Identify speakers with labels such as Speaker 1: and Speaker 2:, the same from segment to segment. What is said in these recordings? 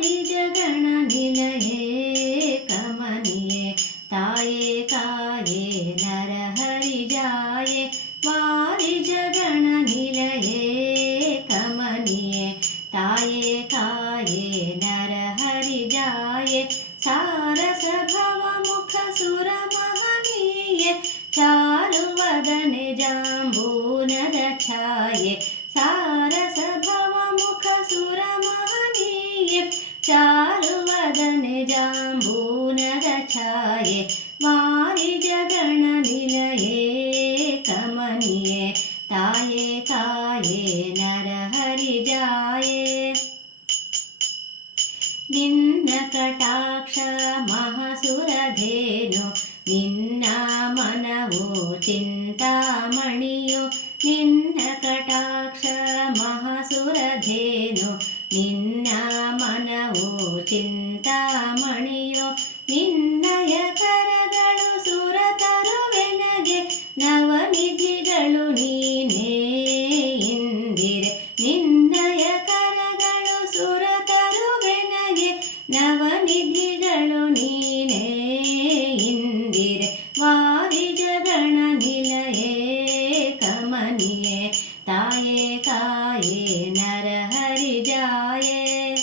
Speaker 1: ि कमनिये ताये काये नरहरिजाये वारिजगणनिलये कमनिये ताये काये नरहरिजाये सारसभवमुखसुरमहनीये चारुवदने सारसभवमुख कटाक्ष महासुरधेनु नि ಸುರತರುವೆನಗೆ ನವನಿಧಿಗಳು ನೀನೇ ಇಂದಿರೆ ವಾರಿ ಜಗಣ ನಿಲಯೇ ಕಮನಿಯೇ ತಾಯೇ ಕಾಯೇ ನರ ಹರಿ ಜಾಯೇ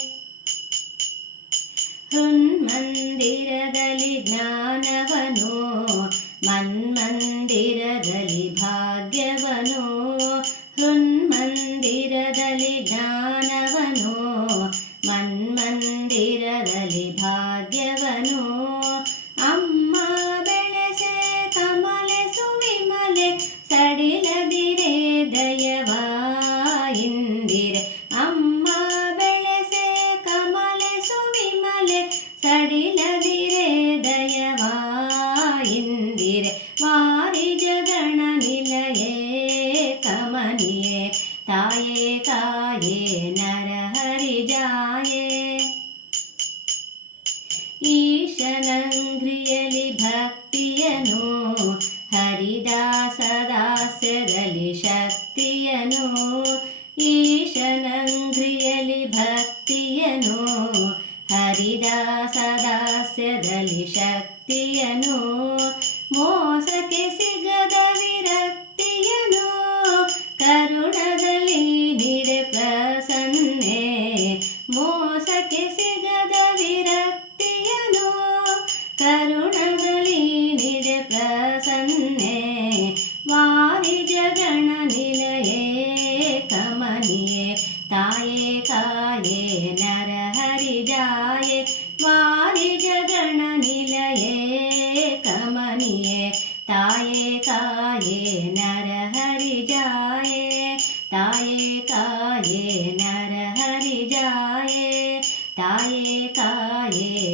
Speaker 1: ಹೃನ್ಮಂದಿರದಲ್ಲಿ ಜ್ಞಾನವನು ಮನ್ಮಂದಿರದಲ್ಲಿ ಭಾಗ್ಯವನು ಹೃನ್ಮಂದಿರದಲ್ಲಿ ಜ್ಞಾನವನು ಭಾಗ್ಯವನು. ಅಮ್ಮ ಬೆಳೆಸೆ ಕಮಲೆ ಸುವಿಮಲೆ ಸಡಿಲದಿರೆ ದಯವ ಇಂದಿರೆ ಅಮ್ಮ ಬೆಳೆಸೆ ಕಮಲೆ ಸುವಿಮಲೆ ಸಡಿಲದಿರೆ ದಯವ ಇಂದಿರೆ ವಾರಿ ಜಗಣ ನಿಲಯೇ ಕಮನಿಯೇ ತಾಯೇ ಕಾಯೇ ನರಹರಿ ಜಾಯೇ ಈಶನಂಗ್ರಿಯಲಿ ಭಕ್ತಿಯನು, ಹರಿದಾಸದಾಸ್ಯದಲ್ಲಿ ಶಕ್ತಿಯನು ಈಶನಂಗ್ರಿಯಲಿ ಭಕ್ತಿಯನು, ಹರಿದಾಸದಾಸ್ಯದಲ್ಲಿ ಶಕ್ತಿಯನು, ಮೋಸಕ್ಕೆ ಸಿಗದ ವಿರಕ್ತಿಯನು, ಕರುಣದಲ್ಲಿ ನಿಡೆ ಪ್ರಸನ್ನೆ, ಮೋಸಕ್ಕೆ ಸಿಗದ ಪ್ರಸನ್ನೆ ವಾರಿ ಜಗಣ ನಿಲಯೇ ಕಮನಿಯೇ ತಾಯೇ ಕಾಯೇ ನರ ಹರಿ ಜಾಯೇ ವಾರಿ ಜಗಣ ನಿಲಯೇ ಕಮನಿಯೇ ತಾಯೇ ಕಾಯೇ ನರ ಹರಿ ಜಾಯೇ ತಾಯೇ ಕಾಯೇ ನರ ಹರಿ ಜಾಯೇ ತಾಯೇ ಕಾಯೇ ನರ